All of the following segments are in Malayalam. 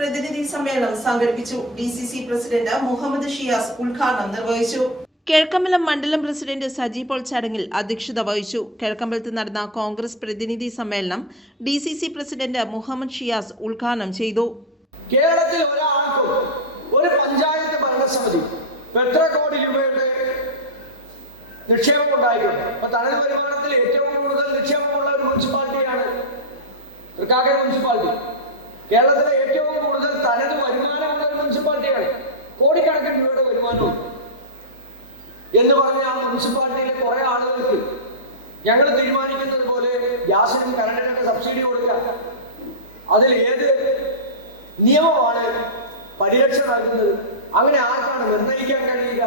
പ്രതിനിധി സമ്മേളനം സംഘടിപ്പിച്ചു. D C C president Muhammad Shiyas ഉദ്ഘാടനം നിർവഹിച്ചു. കിഴക്കമ്പലം മണ്ഡലം പ്രസിഡന്റ് സജി പോൾ ചടങ്ങിൽ അധ്യക്ഷത വഹിച്ചു. കിഴക്കമ്പലത്ത് നടന്ന കോൺഗ്രസ് പ്രതിനിധി സമ്മേളനം D C C president Muhammad Shiyas ഉദ്ഘാടനം ചെയ്തു. കേരളത്തിൽ ഒരാൾക്കും ഒരു പഞ്ചായത്ത് ഭരണസമിതി എത്ര കോടി രൂപയുടെ നിക്ഷേപം ഉണ്ടായിട്ടുണ്ട് വരുമാനത്തിൽ ഏറ്റവും കൂടുതൽ നിക്ഷേപമുള്ള ഒരു മുനിസിപ്പാലിറ്റിയാണ് തൃക്കാക്കര മുനിസിപ്പാലിറ്റി. കേരളത്തിലെ ഏറ്റവും കൂടുതൽ തനത് വരുമാനമുള്ള ഒരു മുനിസിപ്പാലിറ്റിയാണ്. കോടിക്കണക്കിന് രൂപയുടെ വരുമാനവും. എന്ന് പറഞ്ഞ ആ മുനിസിപ്പാലിറ്റിയിലെ കുറെ ആളുകൾക്ക് ഞങ്ങൾ തീരുമാനിക്കുന്നത് പോലെ ഗ്യാസിനും കറണ്ടിനൊക്കെ സബ്സിഡി കൊടുക്കാം അതിൽ ഏത് നിയമമാണ് പരിരക്ഷ നൽകുന്നത്? അങ്ങനെ ആർക്കാണ് നിർണയിക്കാൻ കഴിയുക?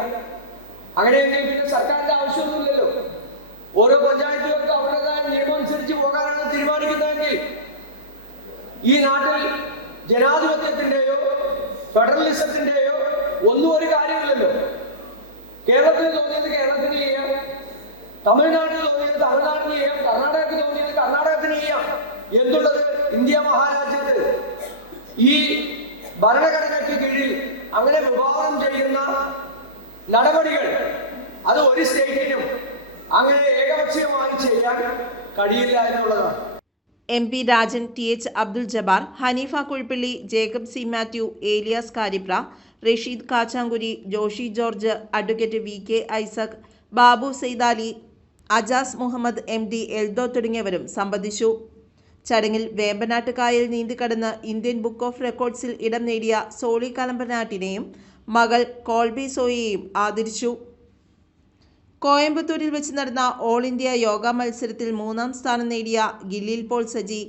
അങ്ങനെയെങ്കിൽ പിന്നെ സർക്കാരിന്റെ ആവശ്യമൊന്നുമില്ലല്ലോ. ഓരോ പഞ്ചായത്തുകൾക്ക് നാട്ടിൽ ജനാധിപത്യത്തിന്റെയോ ഫെഡറലിസത്തിന്റെയോ ഒന്നും ഒരു കാര്യമില്ലല്ലോ. കേരളത്തിൽ തോന്നിയത് കേരളത്തിന് ചെയ്യാം. തമിഴ്നാട്ടിൽ തോന്നിയത് തമിഴ്നാടിന് ചെയ്യാം. കർണാടകത്തിൽ തോന്നിയത് കർണാടകത്തിന് ചെയ്യാം. എന്നുള്ളത് ഇന്ത്യ മഹാരാജ്യത്ത്. ഈ ഭരണഘടനയ്ക്ക് കീഴിൽ അങ്ങനെ വിഭാവനം ചെയ്യുന്ന നടപടികൾ അത് ഒരു സ്റ്റേറ്റിനും അങ്ങനെ ഏകപക്ഷീയമായി ചെയ്യാൻ കഴിയില്ല എന്നുള്ളതാണ്. M P Rajan T H Abdul Jabbar Haneefa Kuzhippally Jacob C Mathew Elias Karipra Rasheed Kachankuri Joshi George advocate V K Isaac Babu Saithali Ajas Muhammad M D Eldho തുടങ്ങിയവരും സംബന്ധിച്ചു. ചടങ്ങിൽ വേമ്പനാട്ട് കായൽ നീന്തിക്കടന്ന് ഇന്ത്യൻ ബുക്ക് ഓഫ് റെക്കോർഡ്സിൽ ഇടം നേടിയ സോളി കലമ്പനാട്ടിനെയും മകൾ കോൾബി സോയെയും ആദരിച്ചു. കോയമ്പത്തൂരിൽ വെച്ച് നടന്ന ഓൾ ഇന്ത്യ യോഗ മത്സരത്തിൽ മൂന്നാം സ്ഥാനം നേടിയ ഗില്ലിൽ പോൾ സജി.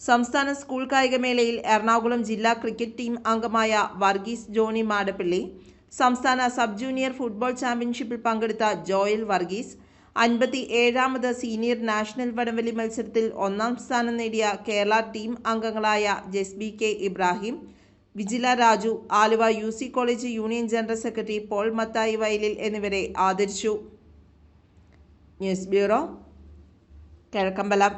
സംസ്ഥാന സ്കൂൾ കായികമേളയിൽ എറണാകുളം ജില്ലാ ക്രിക്കറ്റ് ടീം അംഗമായ വർഗീസ് ജോണി മാടപ്പള്ളി സംസ്ഥാന സബ് ജൂനിയർ ഫുട്ബോൾ ചാമ്പ്യൻഷിപ്പിൽ പങ്കെടുത്ത ജോയൽ വർഗീസ് അൻപത്തി ഏഴാമത് സീനിയർ നാഷണൽ വടംവലി മത്സരത്തിൽ ഒന്നാം സ്ഥാനം നേടിയ കേരള ടീം അംഗങ്ങളായ Jasbi K Ibrahim Vijila Raju Aluva U college union general secretary Paul Mathai Vayalil എന്നിവരെ ആദരിച്ചു. News bureau Kizhakkambalam.